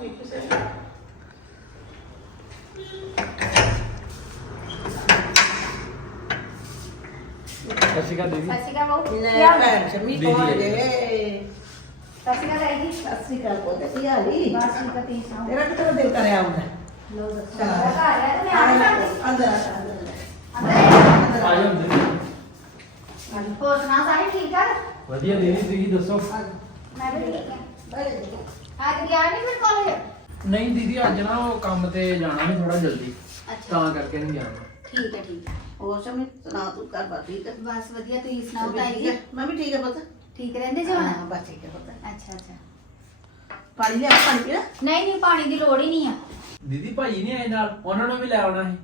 ਵੇਖ ਸਹੀ ਸਤਿ ਸ਼੍ਰੀ ਅਕਾਲ ਦੀਦੀ ਸਤਿ ਸ਼੍ਰੀ ਅਕਾਲ ਬਾਊ ਲੈ ਕੀ ਹਾਲ ਹੈ? ਭੈਣ ਸ਼ਮੀ ਦੀਦੀ ਪਹੁੰਚ ਹੈ। ਗਏ ਸਤਿ ਸ਼੍ਰੀ ਅਕਾਲ ਤਾਈ ਜੀ ਸਤਿ ਸ੍ਰੀ ਅਕਾਲ ਪੁੱਤ ਕੀ ਹਾਲ ਈ ਬਸ ਠੀਕ ਹੈ ਤੁਸੀਂ ਸੁਣਾਓ ਤੇਰਾ ਕਿਤੋਂ ਦਿਲ ਕਰਿਆ ਹੁੰਦਾ ਲੋ ਦੱਸੋ ਮੇਰਾ ਘਰ ਹੈ ਤੇ ਮੈਂ ਆਣਾ ਚਾਹੁੰਦੀ ਅੱਜ ਗਿਆ ਨਹੀਂ ਫਿਰ ਕਾਲਜ ਨਹੀਂ ਦੀਦੀ ਅੱਜ ਨਾ ਉਹ ਕੰਮ ਤੇ ਜਾਣਾ ਸੀ ਥੋੜਾ ਜਲਦੀ। ਅੱਛਾ। ਤਾਂ ਕਰਕੇ ਨਹੀਂ ਜਾਣਾ। ਠੀਕ ਹੈ ਠੀਕ ਹੈ। ਹੋਰ ਸ਼ਮੀ ਸੁਣਾ ਤੂੰ ਕਰ ਬਾ ਠੀਕ ਹੈ? ਬਸ ਵਧੀਆ ਤੁਸੀਂ ਸੁਣਾਓ ਤਾਈ ਜੀ? ਹੈ? ਮੈਂ ਵੀ ਠੀਕ ਹੈ ਪੁੱਤ। ਠੀਕ ਰਹਿੰਦੇ ਜੀ ਹੁਣ? ਹਾਂ ਬਸ ਠੀਕ ਹੈ ਪੁੱਤ। ਅੱਛਾ ਅੱਛਾ। ਪਾਣੀ ਲਿਆ ਪਾਣੀ ਪੀਣਾ ਨਹੀਂ ਨਹੀਂ ਪਾਣੀ ਦੀ ਲੋੜ ਹੀ ਨਹੀਂ ਆ। ਦੀਦੀ ਭਾਈ ਨਹੀਂ ਆਏ ਨਾਲ? ਉਹਨਾਂ ਨੂੰ ਵੀ ਲੈ ਆਉਣਾ ਸੀ।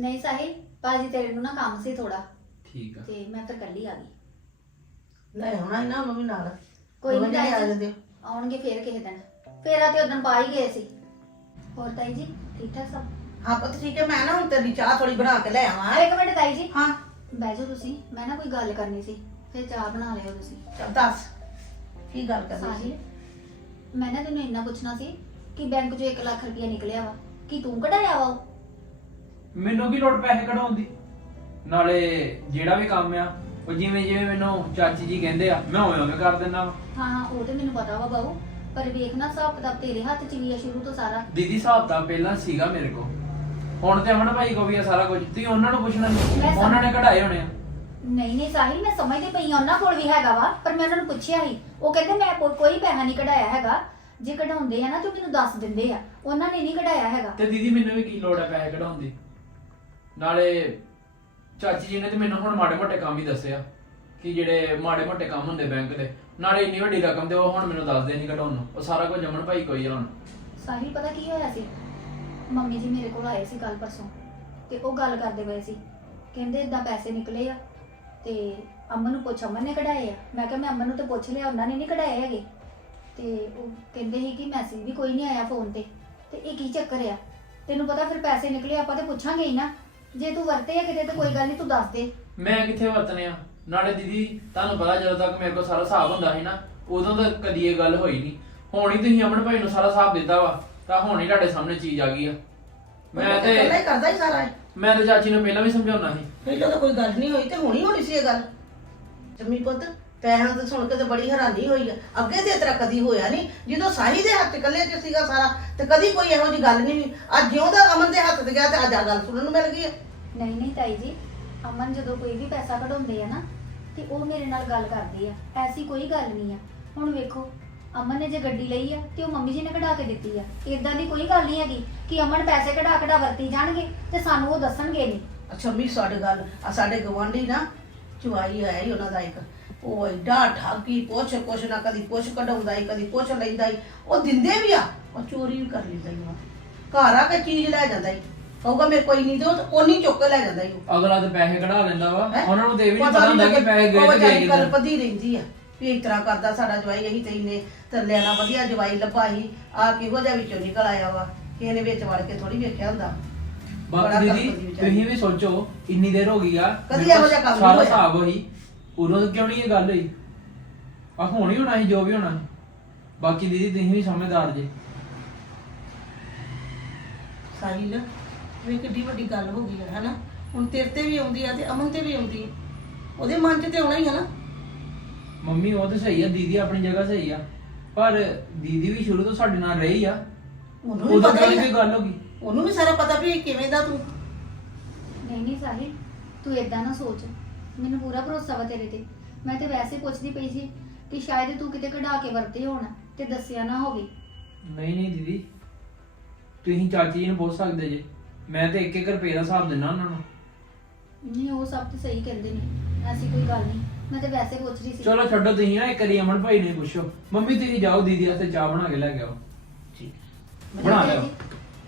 ਨਹੀਂ ਸਾਹਿਲ ਬਾਜੀ ਤੇਰੇ ਨੂੰ ਨਾ ਕੰਮ ਸੀ ਥੋੜਾ ਠੀਕ ਆ। ਤੇ ਮੈਂ ਫਿਰ ਕੱਲੀ ਆ ਗਈ। ਲੈ ਆਉਣਾ ਹੀ ਨਾ ਮੰਮੀ ਨਾਲ। ਕੋਈ ਦੋਵੇਂ ਨਹੀਂ ਜਣੇ ਆ ਤਾਈ ਜਾਂਦੇ ਜੀ ਆਉਣਗੇ ਫੇਰ ਕਿਸੇ ਦਿਨ। ਫੇਰਾ ਤੇ ਉਦੋਂ ਪਾ ਹੀ ਗਏ ਸੀ। ਹੋਰ ਤਾਈ ਜੀ ਠੀਕ ਠਾਕ ਸਭ? ਹਾਂ ਪੁੱਤ ਠੀਕ ਹੈ। ਮੈਂ ਨਾ ਹੁਣ ਤੇਰੀ ਚਾਹ ਥੋੜੀ ਬਣਾ ਕੇ ਲੈ ਆਵਾਂ। ਇੱਕ ਮਿੰਟ ਤਾਈ ਜੀ। ਹਾਂ। ਬਹਿ ਜਾਓ ਤੁਸੀਂ। ਮੈਂ ਨਾ ਕੋਈ ਗੱਲ ਕਰਨੀ ਸੀ। ਫਿਰ ਚਾਹ ਬਣਾ ਲਿਓ ਤੁਸੀਂ। ਚੱਲ ਦੱਸ ਕੀ ਗੱਲ ਕਰਨੀ ਸਾਹਿਲ ਸੀ? ਮੈਂ ਨਾ ਤੈਨੂੰ ਇੰਨਾ ਪੁੱਛਣਾ ਸੀ ਕਿ ਬੈਂਕ 'ਚੋਂ 1 ਲੱਖ ਰੁਪਇਆ ਨਿਕਲਿਆ ਵਾ। ਕੀ ਤੂੰ ਕਢਾਇਆ ਵਾ ਉਹ? ਮੈਨੂੰ ਕੀ ਲੋੜ ਪੈਸੇ ਕਢਾਉਣ ਦੀ? ਨਾਲੇ ਜਿਹੜਾ ਵੀ ਕੰਮ ਆ ਉਹ ਜਿਵੇਂ ਜਿਵੇਂ ਮੈਨੂੰ ਚਾਚੀ ਜੀ ਕਹਿੰਦੇ ਆ ਮੈਂ ਉਵੇਂ ਉਵੇਂ ਕਰ ਦਿੰਦਾ ਵਾ। ਹਾਂ ਹਾਂ ਉਹ ਤੇ ਮੈਨੂੰ ਪਤਾ ਵਾ ਬਾਊ ਪਰ ਵੇਖ ਨਾ ਹਿਸਾਬ ਕਿਤਾਬ ਤੇਰੇ ਹੱਥ 'ਚ ਵੀ ਆ ਸ਼ੁਰੂ ਤੋਂ ਸਾਰਾ। ਦੀਦੀ ਹਿਸਾਬ ਤਾਂ ਪਹਿਲਾਂ ਸੀਗਾ ਮੇਰੇ ਕੋਲ। ਹੁਣ ਤੇ ਅਮਨ ਭਾਈ ਕੋ ਵੀ ਆ ਸਾਰਾ ਕੁਝ। ਤੁਸੀਂ ਉਹਨਾਂ ਨੂੰ ਪੁੱਛਣਾ ਸਮਝ- ਉਹਨਾਂ ਨੇ ਕਢਾਏ ਹੋਣੇ ਆ। ਨਹੀਂ ਨਹੀਂ ਸਾਹਿਲ ਮੈਂ ਸਮਝਦੀ ਪਈ ਹਾਂ ਉਹਨਾਂ ਕੋਲ ਵੀ ਹੈਗਾ ਵਾ ਪਰ ਮੈਂ ਉਹਨਾਂ ਨੂੰ ਪੁੱਛਿਆ ਸੀ। ਉਹ ਕਹਿੰਦੇ ਮੈਂ ਕੋ- ਕੋਈ ਪੈਸਾ ਨਹੀਂ ਕਢਾਇਆ ਹੈਗਾ। ਜੇ ਕਢਾਉਂਦੇ ਆ ਨਾ ਤੇ ਉਹ ਮੈਨੂੰ ਦੱਸ ਦਿੰਦੇ ਆ। ਉਹਨਾਂ ਨੇ ਨਹੀਂ ਕਢਾਇਆ ਹੈਗਾ। ਤੇ ਦੀਦੀ ਮੈਨੂੰ ਵੀ ਕੀ ਲੋੜ ਹੈ ਪੈਸੇ ਕਢਾਉਣ ਦੀ? ਨਾਲੇ ਚਾਚੀ ਜੀ ਨੇ ਤੇ ਮੈਨੂੰ ਹੁਣ ਮਾੜੇ ਮੋਟੇ ਕੰਮ ਹੀ ਦੱਸਿਆ ਕਿ ਜਿਹੜੇ ਮਾੜੇ ਮੋਟੇ ਕੰਮ ਹੁੰਦੇ ਬੈਂਕ ਦੇ, ਨਾਲੇ ਇੰਨੀ ਵੱਡੀ ਰਕਮ ਤੇ ਉਹ ਹੁਣ ਮੈਨੂੰ ਦੱਸਦੇ ਨਹੀਂ ਕਢਾਉਣ ਨੂੰ। ਉਹ ਸਾਰਾ ਕੁਝ ਅਮਨ ਭਾਈ ਕੋਈ ਆ ਹੁਣ। ਸਾਹਿਲ, ਪਤਾ ਕੀ ਹੋਇਆ ਸੀ? ਮੰਮੀ ਜੀ ਮੇਰੇ ਕੋਲ ਆਏ ਸੀ ਕੱਲ ਪਰਸੋਂ ਤੇ ਉਹ ਗੱਲ ਕਰਦੇ ਪਏ ਸੀ। ਕਹਿੰਦੇ ਇਦਾਂ ਪੈਸੇ ਨਿਕਲੇ ਆ ਤੇ ਅਮਨ ਨੂੰ ਪੁੱਛ, ਅਮਨ ਨੇ ਕਢਾਏ ਆ? ਮੈਂ ਕਿਹਾ ਮੈਂ ਅਮਨ ਨੂੰ ਤੇ ਪੁੱਛ ਲਿਆ, ਉਹਨਾਂ ਨੇ ਨਹੀਂ ਕਢਾਏ ਹੈਗੇ। ਤੇ ਉਹ ਕਹਿੰਦੇ ਸੀ ਕਿ ਮੈਸੇਜ ਵੀ ਕੋਈ ਨਹੀਂ ਆਇਆ ਫੋਨ ਤੇ। ਤੇ ਇਹ ਕੀ ਚੱਕਰ ਆ? ਤੈਨੂੰ ਪਤਾ ਫਿਰ ਪੈਸੇ ਨਿਕਲੇ, ਆਪਾਂ ਤੇ ਪੁੱਛਾਂਗੇ ਹੀ ਨਾ। ਜੇ ਤੂੰ ਵਰਤੇ ਆ ਕਿਤੇ ਤੇ ਕੋਈ ਗੱਲ ਨਹੀਂ ਤੂੰ ਦੱਸ ਦੇ। ਮੈਂ ਕਿੱਥੇ ਵਰਤਨੇ ਆ? ਨਾਲੇ ਦੀਦੀ ਤੁਹਾਨੂੰ ਪਤਾ ਜਦੋਂ ਤੱਕ ਮੇਰੇ ਕੋਲ ਸਾਰਾ ਹਿਸਾਬ ਹੁੰਦਾ ਸੀ ਨਾ ਉਦੋਂ ਤਾਂ ਕਦੀ ਇਹ ਗੱਲ ਹੋਈ ਨਹੀਂ। ਹੁਣ ਹੀ ਤੁਸੀਂ ਅਮਨ ਭਾਈ ਨੂੰ ਸਾਰਾ ਹਿਸਾਬ ਦਿੱਤਾ ਵਾ ਤਾਂ ਹੁਣ ਹੀ ਤੁਹਾਡੇ ਸਾਹਮਣੇ ਚੀਜ਼ ਆ ਗਈ ਆ। ਮੈਂ ਹੀ ਤੇ ਕਰਦਾ ਹੀ ਸਾਰਾ ਇਹ। ਮੈਂ ਤੇ ਚਾਚੀ ਨੂੰ ਪਹਿਲਾਂ ਵੀ ਸਮਝਾਉਣਾ ਸੀ। ਪਹਿਲਾਂ ਤਾਂ ਕੋਈ ਗੱਲ ਨਹੀਂ ਹੋਈ ਤੇ ਹੁਣੀ ਹੋਣੀ ਸੀ ਇਹ ਗੱਲ। ਜੰਮੀ ਪੁੱਤ ਪੈਸਿਆਂ ਤੋਂ ਸੁਣ ਕੇ ਤੇ ਬੜੀ ਹੈਰਾਨੀ ਹੋਈ ਆ। ਅੱਗੇ ਤੇ ਇਸ ਤਰ੍ਹਾਂ ਕਦੀ ਹੋਇਆ ਨਹੀਂ ਜਦੋਂ ਸਾਹੀ ਦੇ ਹੱਥ ਇਕੱਲੇ ਚ ਸੀਗਾ ਸਾਰਾ ਤੇ ਕਦੀ ਕੋਈ ਇਹੋ ਜਿਹੀ ਗੱਲ ਨਹੀਂ ਹੋਈ। ਅੱਜ ਜਿਉਂ ਦਾ ਅਮਨ ਦੇ ਹੱਥ ਤੇ ਗਿਆ ਤੇ ਅੱਜ ਆ ਗੱਲ ਸੁਣਨ ਨੂੰ ਮਿਲ ਗਈ ਆ। ਨਹੀਂ ਨਹੀਂ ਤਾਈ ਜੀ ਅਮਨ ਜਦੋਂ ਕੋਈ ਵੀ ਪੈਸਾ ਕਢਾਉਂਦੇ ਆ ਨਾ ਤੇ ਉਹ ਮੇਰੇ ਨਾਲ ਗੱਲ ਕਰਦੇ ਆ। ਐਸੀ ਕੋਈ ਗੱਲ ਨਹੀਂ ਆ। ਹੁਣ ਵੇਖੋ ਅਮਨ ਨੇ ਜੇ ਗੱਡੀ ਲਈ ਆ ਤੇ ਉਹ ਮੰਮੀ ਜੀ ਨੇ ਕਢਾ ਕੇ ਦਿੱਤੀ ਆ। ਇਦਾਂ ਦੀ ਕੋਈ ਗੱਲ ਨਹੀਂ ਹੈਗੀ ਕਿ ਅਮਨ ਪੈਸੇ ਕਢਾ ਕਢਾ ਵਰਤੀ ਜਾਣਗੇ ਤੇ ਸਾਨੂੰ ਉਹ ਦੱਸਣਗੇ ਨਹੀਂ ਅੱਛਾ ਵੀ ਸਾਡੇ ਗੱਲ ਆ ਸਾਡੇ ਗਵਾਂਢੀ ਨਾ ਚੁਆਈ ਆਇਆ ਹੀ ਉਹਨਾਂ ਦਾ ਇੱਕ। ਉਹ ਐਡਾ ਠਾਕੀ ਪੁੱਛ ਕੁਛ ਨਾ ਕਦੀ ਪੁੱਛ ਕਢਾਉਂਦਾ ਹੀ ਕਦੀ ਪੁੱਛ ਲੈਂਦਾ ਹੀ ਉਹ ਦਿੰਦੇ ਵੀ ਆ ਉਹ ਚੋਰੀ ਵੀ ਕਰ ਲੈਂਦਾ ਹੀ ਉਹ। ਘਰ ਆ ਕੇ ਚੀਜ਼ ਲੈ ਜਾਂਦਾ ਹੀ ਕਹੂਗਾ ਮੇਰੇ ਕੋਈ ਨਹੀਂ ਦੋ ਤੇ ਉਹਨੀ ਚੁੱਕ ਕੇ ਲੈ ਜਾਂਦਾ ਹੀ ਉਹ। ਅਗਲਾ ਤੇ ਪੈਸੇ ਕਢਾ ਲੈਂਦਾ ਵਾ। ਹੈਂ? ਉਹਨਾਂ ਨੂੰ ਤੇ ਇਹ ਵੀ ਨਹੀਂ ਪਤਾ ਹੁੰਦਾ ਕਿ ਪੈਸੇ ਗਏ ਉਹ ਤੇ ਗਏ ਵਿਚਾਰੀ ਕਿੱਧਰ ਕਲਪਦੀ ਰਹਿੰਦੀ ਆ। ਵੀ ਇਸ ਤਰ੍ਹਾਂ ਕਰਦਾ ਸਾਡਾ ਜਵਾਈ ਇਹੀ ਤੇ ਇਹਨੇ ਤੇ ਲੈਣਾ ਵਧੀਆ ਜਵਾਈ ਲੱਭਾ ਸੀ। ਆ ਕਿਹੋ ਜਿਹਾ ਵਿੱਚੋਂ ਨਿਕਲ ਆਇਆ ਵਾ। ਕਿਸੇ ਨੇ ਵਿੱਚ ਵੜ ਕੇ ਥੋੜੀ ਵੇਖਿਆ ਹੁੰਦਾ। ਬੜਾ ਬਾਕੀ ਦੀਦੀ ਕਲਪਦੀ ਵਿਚਾਰੀ। ਤੁਸੀਂ ਵੀ ਸੋਚੋ ਇੰਨੀ ਦੇਰ ਹੋ ਗਈ ਆ ਕਦੀ ਇਹੋ ਜਿਹਾ ਕੰਮ ਨੀ ਸਾਰਾ ਹੋਇਆ। ਹਿਸਾਬ ਹੋਈ। ਉਦੋਂ ਕਿਉਂ ਨਹੀਂ ਇਹ ਗੱਲ ਹੋਈ? ਆ ਹੁਣ ਹੀ ਹੋਣਾ ਸੀ ਜੋ ਵੀ ਹੋਣਾ ਸੀ। ਬਾਕੀ ਦੀਦੀ ਤੁਸੀਂ ਵੀ ਸਮਝਦਾਰ ਜੇ। ਸਾਹਿਲ ਵੀ ਕਿੱਡੀ ਵੱਡੀ ਗੱਲ ਹੋ ਗਈ ਹੈ ਹਨਾ? ਹੁਣ ਤੇਰੇ ਤੇ ਵੀ ਆਉਂਦੀ ਆ ਤੇ ਅਮਨ ਤੇ ਵੀ ਆਉਂਦੀ ਆ। ਉਹਦੇ ਮਨ 'ਚ ਤੇ ਆਉਣਾ ਹੀ ਹੈ ਨਾ। ਮੰਮੀ ਉਹ ਤਾਂ ਸਹੀ ਆ ਦੀਦੀ ਆਪਣੀ ਜਗ੍ਹਾ ਸਹੀ ਆ। ਪਰ ਦੀਦੀ ਵੀ ਸ਼ੁਰੂ ਤੋਂ ਸਾਡੇ ਨਾਲ ਰਹੀ ਆ। ਉਹਨੂੰ ਵੀ ਉਦੋਂ ਪਤਾ ਹੀ ਕੋਈ। ਗੱਲ ਹੋ ਗਈ। ਉਹਨੂੰ ਵੀ ਸਾਰਾ ਪਤਾ ਵੀ ਇਹ ਕਿਵੇਂ ਦਾ ਤੂੰ। ਨਹੀਂ ਨਹੀਂ ਸਾਹਿਲ ਤੂੰ ਇਦਾਂ ਨਾ ਸੋਚ। ਮੈਨੂੰ ਪੂਰਾ ਭਰੋਸਾ ਵਾ ਤੇਰੇ ਤੇ। ਮੈਂ ਤੇ ਵੈਸੇ ਪੁੱਛਦੀ ਪਈ ਸੀ ਕਿ ਸ਼ਾਇਦ ਤੂੰ ਕਿਤੇ ਕਢਾ ਕੇ ਵਰਤੇ ਹੋਣ ਤੇ ਦੱਸਿਆ ਨਾ ਹੋਵੇ। ਨਹੀਂ ਨਹੀਂ ਦੀਦੀ। ਤੁਸੀਂ ਚਾਚੀ ਜੀ ਨੂੰ ਪੁੱਛ ਸਕਦੇ ਜੇ। ਮੈਂ ਤੇ ਇੱਕ ਇੱਕ ਰੁਪਏ ਦਾ ਹਿਸਾਬ ਦਿੰਦਾ ਉਹਨਾਂ ਨੂੰ। ਨਹੀਂ ਉਹ ਸਭ ਤੇ ਸਹੀ ਕਹਿੰਦੇ ਨੇ। ਐਸੀ ਕੋਈ ਗੱਲ ਨਹੀਂ। ਮੈਂ ਤੇ ਵੈਸੇ ਪੁੱਛ ਰਹੀ ਸੀ। ਚਲੋ ਛੱਡੋ ਤੁਸੀਂ ਨਾ ਇੱਕ ਵਾਰੀ ਅਮਨ ਭਾਈ ਨੂੰ ਪੁੱਛੋ। ਮੰਮੀ ਤੁਸੀਂ ਜਾਓ ਦੀਦੀ ਵਾਸਤੇ ਚਾਹ ਬਣਾ ਕੇ ਲੈ ਕੇ ਆਓ। ਠੀਕ। ਬਣਾ ਨਹੀਂ ਲਿਓ। ਜੀ,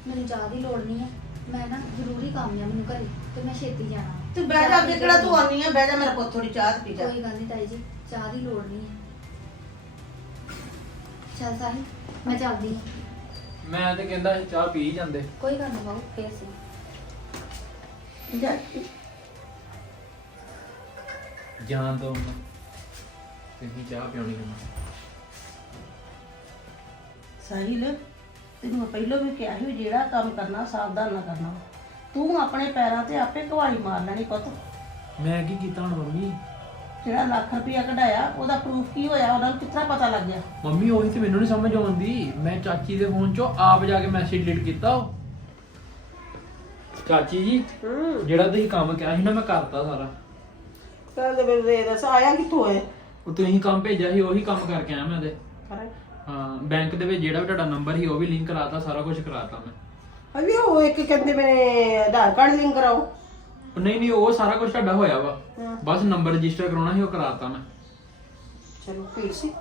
ਮੈਨੂੰ ਚਾਹ ਦੀ ਲੋੜ ਨਹੀਂ ਹੈ। ਮੈਂ ਨਾ ਜ਼ਰੂਰੀ ਕੰਮ ਆ ਮੈਨੂੰ ਘਰੇ ਤੇ ਮੈਂ ਛੇਤੀ ਜਾਣਾ। ਤੇ ਬਹਿ ਜਾ ਅੱਗੇ ਕਿਹੜਾ ਤੂੰ ਆਨੀ ਆ? ਬਹਿ ਜਾ ਮੇਰਾ ਪੁੱਤ ਥੋੜੀ ਚਾਹ ਪੀ ਜਾ। ਕੋਈ ਗੱਲ ਨਹੀਂ ਤਾਈ ਜੀ ਚਾਹ ਦੀ ਲੋੜ ਨਹੀਂ ਹੈ। ਚੱਲ ਸਾਹਿਲ ਮੈਂ ਚੱਲਦੀ ਹਾਂ। ਮੈਂ ਤੇ ਕਹਿੰਦਾ ਸੀ ਚਾਹ ਪੀ ਹੀ ਜਾਂਦੇ। ਕੋਈ ਗੱਲ ਨਹੀਂ ਬਾਬੂ ਫੇਰ ਸੀ ਜਾ। ਜਾਣ ਤੋਂ ਤੁਸੀਂ ਚਾਹ ਪਿਉਣੀ ਹੈ। ਸਾਹਿਲ ਤੈਨੂੰ ਮੈਂ ਪਹਿਲਾਂ ਵੀ ਕਿਹਾ ਸੀ ਵੀ ਜਿਹੜਾ ਕੰਮ ਕਰਨਾ ਸਾਵਧਾਨ ਨਾਲ ਕਰਨਾ। ਤੂੰ ਆਪਣੇ ਪੈਰਾਂ ਤੇ ਆਪੇ ਕੁਹਾੜੀ ਮਾਰ ਲੈਣੀ ਪੁੱਤ। ਮੈਂ ਕੀ ਕੀਤਾ ਹੁਣ ਮੰਮੀ? ਜਿਹੜਾ ਲੱਖ ਰੁਪਇਆ ਕਢਾਇਆ ਉਹਦਾ ਪ੍ਰੂਫ ਕੀ ਹੋਇਆ? ਉਹਨਾਂ ਨੂੰ ਕਿੱਥਾ ਪਤਾ ਲੱਗ ਗਿਆ? ਮੰਮੀ ਉਹੀ ਤੇ ਮੈਨੂੰ ਨਹੀਂ ਸਮਝ ਆਉਂਦੀ। ਮੈਂ ਚਾਚੀ ਦੇ ਫੋਨ 'ਚੋਂ ਆਪ ਜਾ ਕੇ ਮੈਸੇਜ ਡਿਲੀਟ ਕੀਤਾ ਉਹ। ਚਾਚੀ ਜੀ ਜਿਹੜਾ ਤੁਸੀਂ ਕੰਮ ਕਿਹਾ ਸੀ ਨਾ ਮੈਂ ਕਰਤਾ ਸਾਰਾ। ਕੱਲ ਦੇ ਵੇ ਦੱਸ ਆਇਆ ਕਿੱਥੋਂ ਹੈ ਉਹ ਤੁਸੀਂ ਕੰਮ ਭੇਜਿਆ ਸੀ ਉਹੀ ਕੰਮ ਕਰਕੇ ਆਇਆ ਮੈਂ ਉਹਦੇ ਹਾਂ ਬੈਂਕ ਦੇ ਵਿੱਚ ਜਿਹੜਾ ਵੀ ਤੁਹਾਡਾ ਨੰਬਰ ਸੀ ਉਹ ਵੀ ਲਿੰਕ ਕਰਾਤਾ ਸਾਰਾ ਕੁਝ ਕਰਾਤਾ ਮੈਂ। ਅਭੀ ਉਹ ਇੱਕ ਕਹਿੰਦੇ ਮੈਨੇ ਆਧਾਰ ਕਾਰਡ ਲਿੰਕ ਕਰਾਓ। ਨਹੀਂ ਨਹੀਂ ਉਹ ਸਾਰਾ ਕੁਝ ਤੁਹਾਡਾ ਹੋਇਆ ਵਾ। ਹਾਂ। ਬਸ ਨੰਬਰ ਰਜਿਸਟਰ ਕਰਾਉਣਾ ਸੀ ਉਹ ਕਰਾਤਾ ਮੈਂ। ਚਲੋ ਭੀੜ ਸੀ।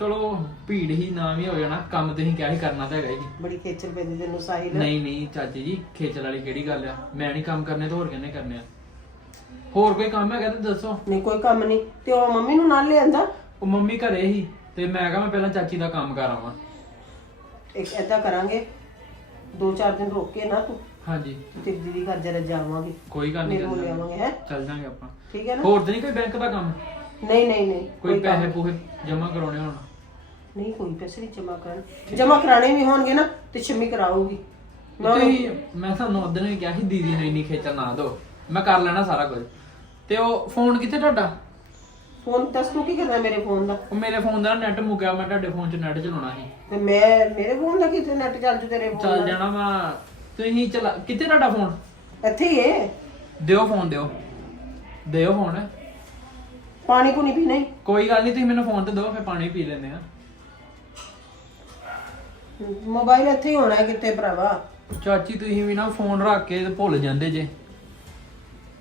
ਚਲੋ ਭੀੜ ਹੀ ਨਾ ਵੀ ਹੋ ਜਾਣਾ ਕੰਮ ਤੁਸੀਂ ਕਿਹਾ ਸੀ ਕਰਨਾ ਤਾਂ ਹੈਗਾ ਹੀ। ਬੜੀ ਖੇਚਲ ਪੈਂਦੀ ਤੈਨੂੰ ਸਾਹਿਲ। ਨਹੀਂ ਨਹੀਂ ਚਾਚੀ ਜੀ ਖੇਚਲ ਵਾਲੀ ਕਿਹੜੀ ਗੱਲ ਆ? ਮੈਂ ਨਹੀਂ ਕੰਮ ਕਰਨੇ ਤਾਂ ਹੋਰ ਕਿਹਨੇ ਕਰਨੇ ਆ? ਹੋਰ ਕੋਈ ਕੰਮ ਹੈਗਾ ਤਾਂ ਦੱਸੋ। ਨਹੀਂ ਕੋਈ ਕੰਮ ਨਹੀਂ। ਤੇ ਉਹ ਮੰਮੀ ਨੂੰ ਨਾਲ ਲਿਆਂਦਾ? ਉਹ ਮੰਮੀ ਘਰੇ ਹੀ ਤੇ ਮੈਂ ਕਹਾਂ ਮੈਂ ਪਹਿਲਾਂ ਚਾਚੀ ਦਾ ਕੰਮ ਕਰ ਆਵਾਂ ਇੱਕ ਏਦਾਂ ਕਰਾਂਗੇ ਦੋ ਚਾਰ ਦਿਨ ਰੁਕ ਕੇ ਨਾ ਤੂੰ। ਹਾਂਜੀ। ਤੇ ਦੀਦੀ ਘਰ ਜਰਾ ਜਾਵਾਂਗੇ। ਕੋਈ ਗੱਲ ਨਹੀਂ ਚੱਲ ਲਿਆਵਾਂਗੇ ਹੈ? ਚੱਲ ਜਾਾਂਗੇ ਆਪਾਂ। ਠੀਕ ਹੈ ਨਾ? ਹੋਰ ਤਾਂ ਨਹੀਂ ਕੋਈ ਬੈਂਕ ਦਾ ਕੰਮ? ਨਹੀਂ ਨਹੀਂ ਨਹੀਂ ਕੋਈ ਕੰਮ ਪੈਸੇ ਪੂਸੇ ਜਮ੍ਹਾਂ ਕਰਾਉਣੇ ਹੋਣ? ਨਹੀਂ ਕੋਈ ਪੈਸੇ ਨਹੀਂ ਜਮਾ ਕਰਨ। ਜਮਾ ਕਰਾਣੇ ਵੀ ਹੋਣਗੇ ਨਾ ਤੇ ਸ਼ਮੀ ਕਰਾਊਗੀ। ਤੁਸੀਂ ਮੈਂ ਤੁਹਾਨੂੰ ਉਦੋਂ ਵੀ ਕਿਹਾ ਸੀ ਦੀਦੀ ਨੂੰ ਇੰਨੀ ਖੇਚਲ ਨਾ ਦਿਓ। ਮੈਂ ਕਰ ਲੈਣਾ ਸਾਰਾ ਕੁਝ। ਤੇ ਉਹ ਫੋਨ ਕਿੱਥੇ ਤੁਹਾਡਾ? ਫੋਨ ਦੱਸ ਤੂੰ ਕੀ ਕਰਨਾ ਮੇਰੇ ਫੋਨ ਦਾ? ਉਹ ਮੇਰੇ ਫੋਨ ਦਾ ਨੈਟ ਮੁੱਕਿਆ ਮੈਂ ਤੁਹਾਡੇ ਫੋਨ 'ਚ ਨੈਟ ਚਲਾਉਣਾ ਸੀ। ਤੇ ਮੈਂ ਮੇਰੇ ਫੋਨ ਦਾ ਕਿਤੇ ਨੈਟ ਚੱਲ ਜੂ ਤੇਰੇ ਫੋਨ ਚੱਲ ਜਾਣਾ ਵਾ। ਤੁਸੀਂ ਚਲਾ ਕਿੱਥੇ ਤੁਹਾਡਾ ਫੋਨ? ਇੱਥੇ ਹੀ ਹੈ ਦਿਓ ਫੋਨ ਦਿਓ। ਦਿਓ ਫੋਨ। ਪਾਣੀ ਪੂਣੀ ਪੀਣਾ ਹੀ ਕੋਈ ਗੱਲ ਨਹੀਂ ਤੁਸੀਂ ਮੈਨੂੰ ਫੋਨ ਤੇ ਦਿਓ ਫਿਰ ਪਾਣੀ ਪੀ ਲੈਂਦੇ ਆ। ਮੋਬਾਈਲ ਇੱਥੇ ਹੀ ਹੋਣਾ ਹੈ ਕਿਤੇ ਭਰਾਵਾ। ਚਾਚੀ ਤੁਸੀਂ ਵੀ ਨਾ ਫੋਨ ਰੱਖ ਕੇ ਤੇ ਭੁੱਲ ਜਾਂਦੇ ਜੇ।